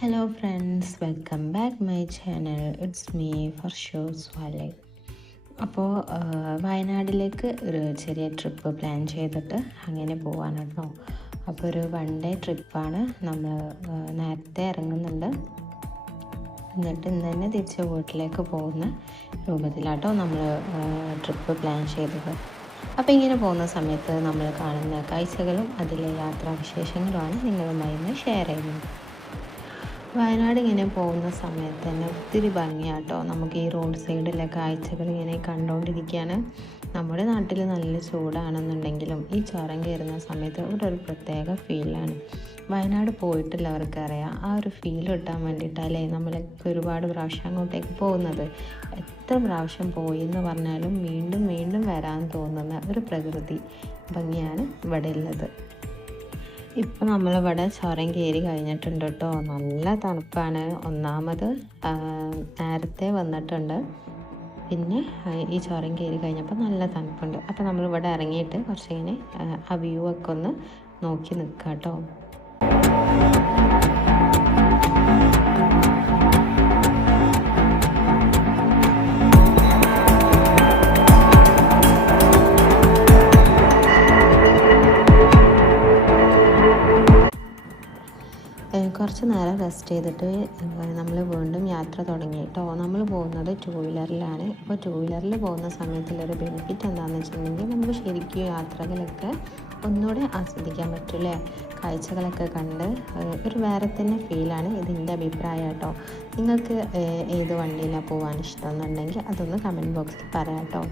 Hello friends, welcome back my channel. It's me ഫർഷൂസ് വാലെ. അപ്പോൾ വയനാട്ടിലേക്ക് ഒരു ചെറിയ ട്രിപ്പ് പ്ലാൻ ചെയ്തിട്ട് അങ്ങനെ പോവാണ് കേട്ടോ. അപ്പോൾ ഒരു 1 ഡേ ട്രിപ്പാണ്. നമ്മൾ നേരത്തെ ഇറങ്ങുന്നുണ്ട്, എന്നിട്ട് ഇന്ന് തന്നെ തിരിച്ച് വീട്ടിലേക്ക് പോകുന്ന രൂപത്തിലാട്ടോ നമ്മൾ ട്രിപ്പ് പ്ലാൻ ചെയ്തത്. അപ്പോൾ ഇങ്ങനെ പോകുന്ന സമയത്ത് നമ്മൾ കാണുന്ന കാഴ്ചകളും അതിലെ യാത്രാവിശേഷങ്ങളുമാണ് നിങ്ങളുമായി ഇന്ന് ഷെയർ ചെയ്യുന്നത്. വയനാട് ഇങ്ങനെ പോകുന്ന സമയത്ത് തന്നെ ഒത്തിരി ഭംഗിയാട്ടോ. നമുക്ക് ഈ റോഡ് സൈഡിലെ കാഴ്ചകൾ ഇങ്ങനെ കണ്ടുകൊണ്ടിരിക്കുകയാണ്. നമ്മുടെ നാട്ടിൽ നല്ല ചൂടാണെന്നുണ്ടെങ്കിലും ഈ ചുരം കയറുന്ന സമയത്ത് ഒരു പ്രത്യേക ഫീലാണ്. വയനാട് പോയിട്ടുള്ളവർക്കറിയാം ആ ഒരു ഫീൽ കിട്ടാൻ വേണ്ടിയിട്ടല്ലേ നമ്മളൊക്കെ ഒരുപാട് പ്രാവശ്യം അങ്ങോട്ടേക്ക് പോകുന്നത്. എത്ര പ്രാവശ്യം പോയി എന്ന് പറഞ്ഞാലും വീണ്ടും വീണ്ടും വരാൻ തോന്നുന്ന ഒരു പ്രകൃതി ഭംഗിയാണ് ഇവിടെ ഉള്ളത്. ഇപ്പം നമ്മളിവിടെ ചുരം കയറി കഴിഞ്ഞിട്ടുണ്ട് കേട്ടോ. നല്ല തണുപ്പാണ്. ഒന്നാമത് നേരത്തെ വന്നിട്ടുണ്ട്, പിന്നെ ഈ ചുരം കയറി കഴിഞ്ഞപ്പോൾ നല്ല തണുപ്പുണ്ട്. അപ്പോൾ നമ്മളിവിടെ ഇറങ്ങിയിട്ട് കുറച്ചിങ്ങനെ ആ വ്യൂ ഒക്കെ ഒന്ന് നോക്കി നിൽക്കാം കേട്ടോ. കുറച്ച് നേരം റെസ്റ്റ് ചെയ്തിട്ട് നമ്മൾ വീണ്ടും യാത്ര തുടങ്ങി കേട്ടോ. നമ്മൾ പോകുന്നത് 2 വീലറിലാണ്. അപ്പോൾ 2 വീലറിൽ പോകുന്ന സമയത്തുള്ളൊരു ബെനിഫിറ്റ് എന്താണെന്ന് വെച്ചിട്ടുണ്ടെങ്കിൽ നമുക്ക് ശരിക്കും യാത്രകളൊക്കെ ഒന്നുകൂടെ ആസ്വദിക്കാൻ പറ്റില്ലേ. കാഴ്ചകളൊക്കെ കണ്ട് ഒരു വേറെ തന്നെ ഫീലാണ്. ഇതിൻ്റെ അഭിപ്രായം കേട്ടോ. നിങ്ങൾക്ക് ഏത് വണ്ടിയിലാണ് പോകാൻ ഇഷ്ടം എന്നുണ്ടെങ്കിൽ അതൊന്ന് കമൻറ്റ് ബോക്സിൽ പറയാം കേട്ടോ.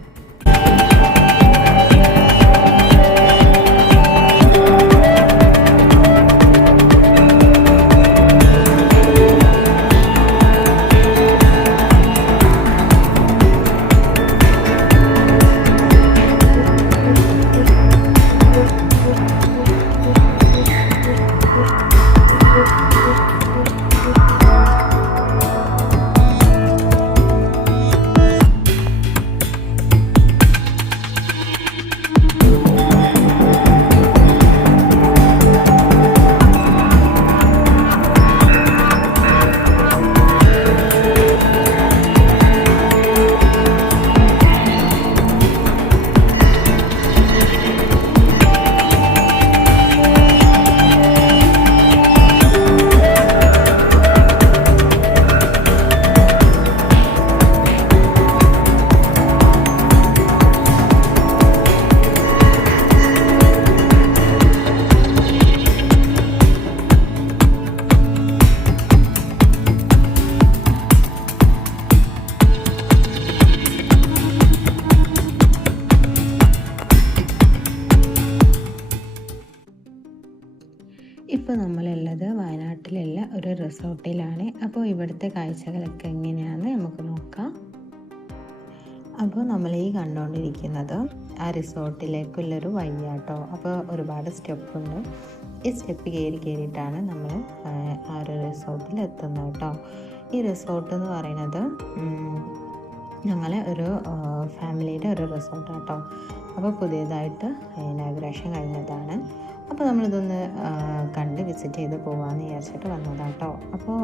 ഇപ്പോൾ നമ്മളുള്ളത് വയനാട്ടിലുള്ള ഒരു റിസോർട്ടിലാണ്. അപ്പോൾ ഇവിടുത്തെ കാഴ്ചകളൊക്കെ എങ്ങനെയാണെന്ന് നമുക്ക് നോക്കാം. അപ്പോൾ നമ്മൾ ഈ കണ്ടുകൊണ്ടിരിക്കുന്നത് ആ റിസോർട്ടിലേക്കുള്ളൊരു വഴിയാട്ടോ. അപ്പോൾ ഒരുപാട് സ്റ്റെപ്പുണ്ട്. ഈ സ്റ്റെപ്പ് കയറിയിട്ടാണ് നമ്മൾ ആ ഒരു റിസോർട്ടിൽ എത്തുന്നത് കേട്ടോ. ഈ റിസോർട്ട് എന്ന് പറയുന്നത് ഞങ്ങളെ ഒരു ഫാമിലിയുടെ ഒരു റിസോർട്ടാണ് കേട്ടോ. അപ്പോൾ പുതിയതായിട്ട് ഇനാഗുറേഷൻ കഴിഞ്ഞതാണ്. അപ്പോൾ നമ്മളിതൊന്ന് കണ്ട് വിസിറ്റ് ചെയ്ത് പോകാമെന്ന് വിചാരിച്ചിട്ട് വന്നതാണ് കേട്ടോ. അപ്പോൾ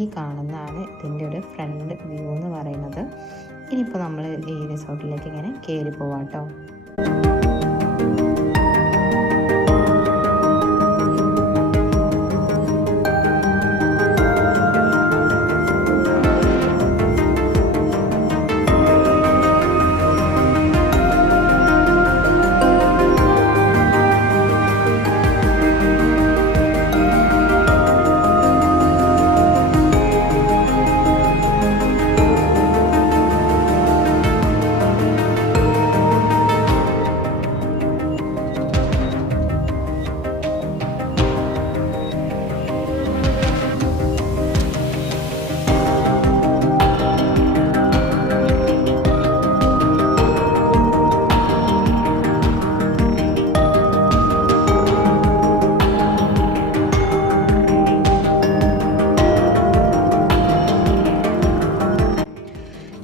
ഈ കാണുന്നതാണ് ഇതിൻ്റെ ഒരു ഫ്രണ്ട് വ്യൂ എന്ന് പറയുന്നത്. ഇനിയിപ്പോൾ നമ്മൾ ഈ റിസോർട്ടിലേക്ക് ഇങ്ങനെ കയറി പോവാം കേട്ടോ.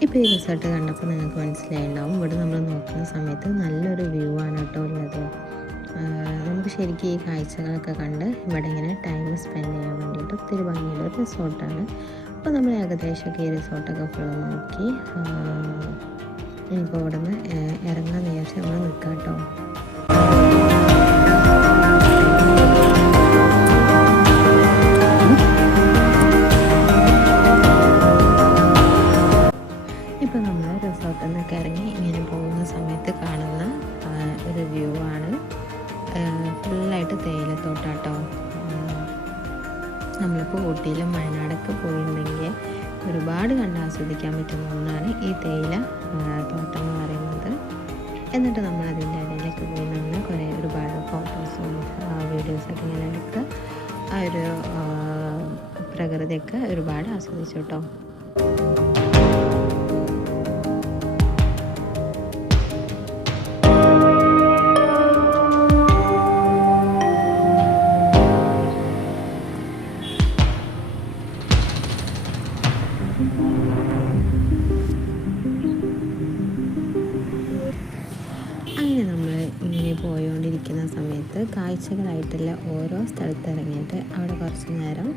ഇപ്പോൾ ഈ റിസോർട്ട് കണ്ടപ്പോൾ നിങ്ങൾക്ക് മനസ്സിലായിട്ടുണ്ടാവും, ഇവിടെ നമ്മൾ നോക്കുന്ന സമയത്ത് നല്ലൊരു വ്യൂ ആണ് കേട്ടോ ഉള്ളത്. നമുക്ക് ശരിക്കും ഈ കാഴ്ചകളൊക്കെ കണ്ട് ഇവിടെ ഇങ്ങനെ ടൈം സ്പെൻഡ് ചെയ്യാൻ വേണ്ടിയിട്ട് ഒത്തിരി ഭംഗിയുള്ള ഒരു റിസോർട്ടാണ്. അപ്പോൾ നമ്മൾ ഏകദേശമൊക്കെ ഈ റിസോർട്ടൊക്കെ ഫുൾ നോക്കി ഇനിയിപ്പോൾ ഇവിടെ നിന്ന് ഇറങ്ങാൻ വിചാരിച്ച് നമ്മൾ നിൽക്കാം കേട്ടോ. ഇപ്പോൾ നമ്മൾ റിസോർട്ടിൽ നിന്നൊക്കെ ഇറങ്ങി ഇങ്ങനെ പോകുന്ന സമയത്ത് കാണുന്ന ഒരു വ്യൂ ആണ്. ഫുള്ളായിട്ട് തേയിലത്തോട്ടാട്ടോ. നമ്മളിപ്പോൾ ഊട്ടിയിലും വയനാടൊക്കെ പോയിട്ടുണ്ടെങ്കിൽ ഒരുപാട് കണ്ട് ആസ്വദിക്കാൻ പറ്റുന്ന ഒന്നാണ് ഈ തേയില തോട്ടം എന്ന് പറയുന്നത്. എന്നിട്ട് നമ്മൾ അതിൻ്റെ ഇടയിലൊക്കെ പോയി നിന്ന് ഒരുപാട് ഫോട്ടോസും വീഡിയോസൊക്കെ ഇങ്ങനെ എടുക്കുക. ആ ഒരു പ്രകൃതിയൊക്കെ ഒരുപാട് ആസ്വദിച്ചു കേട്ടോ. അങ്ങനെ നമ്മൾ ഇങ്ങനെ പോയോണ്ടിരിക്കുന്ന സമയത്ത് കാഴ്ചകളായിട്ടുള്ള ഓരോ സ്ഥലത്ത് ഇറങ്ങിയിട്ട് അവിടെ കുറച്ച് നേരം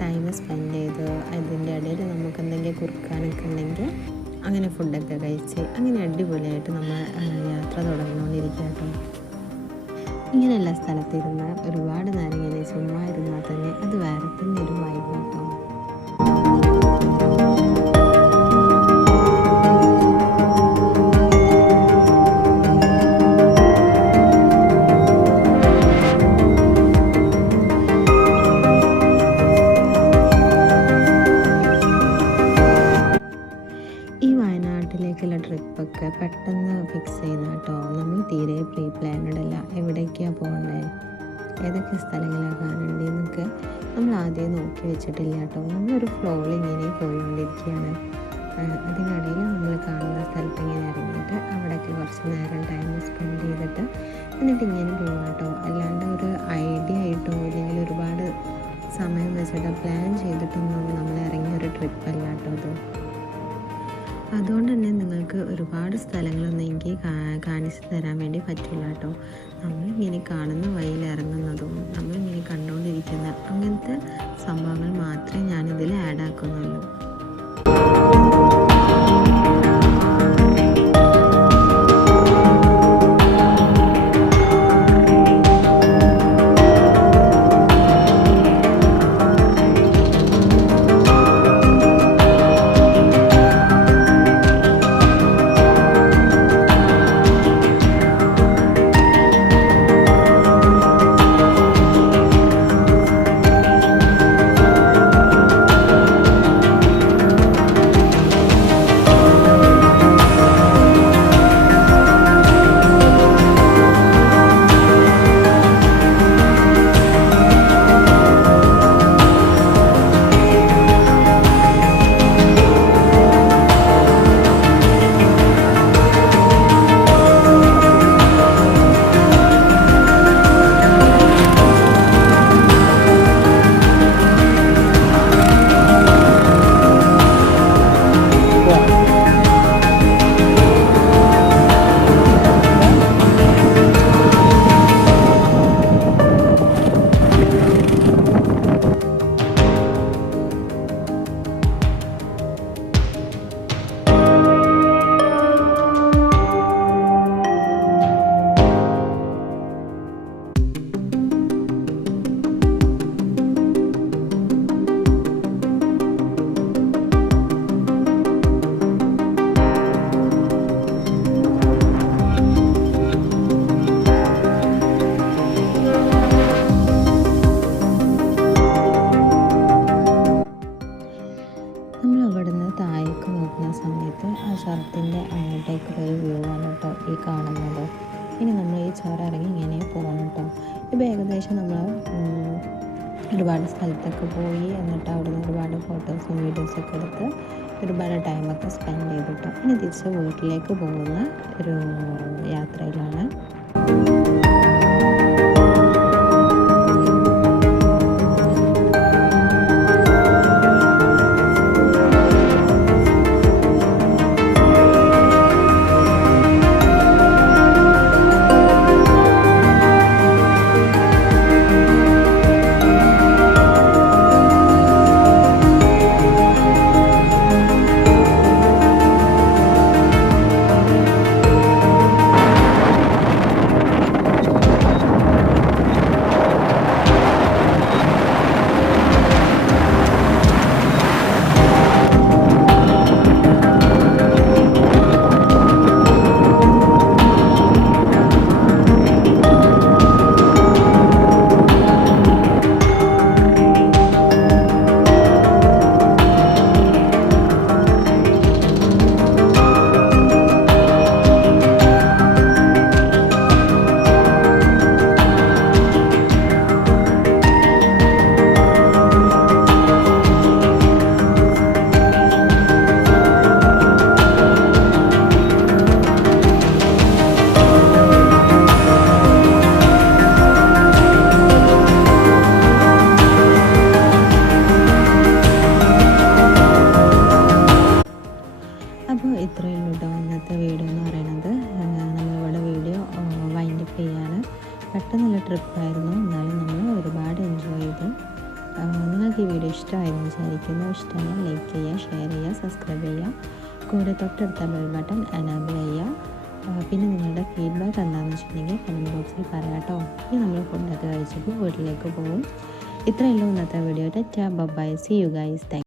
ടൈം സ്പെൻഡ് ചെയ്ത് അതിൻ്റെ ഇടയിൽ നമുക്ക് എന്തെങ്കിലും കുറുക്കാനൊക്കെ ഉണ്ടെങ്കിൽ അങ്ങനെ ഫുഡൊക്കെ കഴിച്ച് അങ്ങനെ അടിപൊളിയായിട്ട് നമ്മൾ യാത്ര തുടർന്നുകൊണ്ടിരിക്കുക കേട്ടോ. ഇങ്ങനെയുള്ള സ്ഥലത്തിരുന്ന് ഒരുപാട് നേരം ഇങ്ങനെ ചുമ്മാ ഇരുന്നാൽ തന്നെ അത് വേറെ തന്നെ ഒരു വൈബ് കേട്ടോ. ട്രിപ്പൊക്കെ പെട്ടെന്ന് ഫിക്സ് ചെയ്യുന്ന കേട്ടോ. നമ്മൾ തീരെ പ്രീ പ്ലാനഡ് അല്ല. എവിടേക്കാണ് പോകേണ്ടത്, ഏതൊക്കെ സ്ഥലങ്ങളാണ് കാണേണ്ടതെന്നൊക്കെ നമ്മൾ ആദ്യം നോക്കി വെച്ചിട്ടില്ല കേട്ടോ. നമ്മളൊരു ഫ്ലോയിൽ ഇങ്ങനെ പോയിക്കൊണ്ടിരിക്കുകയാണ്. അതിനിടയിൽ നമ്മൾ കാണുന്ന സ്ഥലത്ത് ഇങ്ങനെ ഇറങ്ങിയിട്ട് അവിടെയൊക്കെ കുറച്ച് നേരം ടൈം സ്പെൻഡ് ചെയ്തിട്ട് എന്നിട്ട് ഇങ്ങനെ പോകാം കേട്ടോ. അല്ലാണ്ട് ഒരു ഐഡിയ ആയിട്ടോ അല്ലെങ്കിൽ ഒരുപാട് സമയം വെച്ചിട്ട് പ്ലാൻ ചെയ്തിട്ടൊന്നും നമ്മൾ ഇറങ്ങിയ ഒരു ട്രിപ്പല്ല കേട്ടോ അത്. അതുകൊണ്ട് തന്നെ നിങ്ങൾക്ക് ഒരുപാട് സ്ഥലങ്ങളൊന്നും എനിക്ക് കാണിച്ചു തരാൻ വേണ്ടി പറ്റില്ല കേട്ടോ. നമ്മളിങ്ങനെ കാണുന്ന വഴിയിൽ ഇറങ്ങുന്നതും നമ്മളിങ്ങനെ കണ്ടുകൊണ്ടിരിക്കുന്ന അങ്ങനത്തെ സംഭവങ്ങൾ മാത്രമേ ഞാനിതിൽ ആഡ് ആക്കുന്നുള്ളൂ. ചുരത്തിൻ്റെ അങ്ങോട്ടേക്കുള്ള ഒരു വ്യൂ ആണ് കേട്ടോ ഈ കാണുന്നത്. ഇനി നമ്മൾ ഈ ചുരം ഇറങ്ങി ഇങ്ങനെ പോകണം കേട്ടോ. ഇപ്പോൾ ഏകദേശം നമ്മൾ ഒരുപാട് സ്ഥലത്തൊക്കെ പോയി എന്നിട്ട് അവിടുന്ന് ഒരുപാട് ഫോട്ടോസും വീഡിയോസൊക്കെ എടുത്ത് ഒരുപാട് ടൈമൊക്കെ സ്പെൻഡ് ചെയ്തിട്ട് ഇനി തിരിച്ച് വീട്ടിലേക്ക് പോകുന്ന ഒരു യാത്രയിലാണ്. പെട്ടെന്നുള്ള ട്രിപ്പായിരുന്നു, എന്നാലും നമ്മൾ ഒരുപാട് എൻജോയ് ചെയ്തു. നിങ്ങൾക്ക് ഈ വീഡിയോ ഇഷ്ടമായെന്ന് വിചാരിക്കുന്നു. ഇഷ്ടമായി ലൈക്ക് ചെയ്യുക, ഷെയർ ചെയ്യുക, സബ്സ്ക്രൈബ് ചെയ്യുക. കൂടെ തൊട്ടടുത്ത ബെൽ ബട്ടൺ എനാബിൾ ചെയ്യുക. പിന്നെ നിങ്ങളുടെ ഫീഡ്ബാക്ക് എന്താണെന്ന് വെച്ചിട്ടുണ്ടെങ്കിൽ കമൻറ്റ് ബോക്സിൽ പറയാം കേട്ടോ. ഇനി നമ്മൾ ഫുഡൊക്കെ കഴിച്ചിട്ട് വീട്ടിലേക്ക് പോകും. ഇത്രയേ ഉള്ളൂ ഇന്നത്തെ video. Tata bye, see you guys. Thank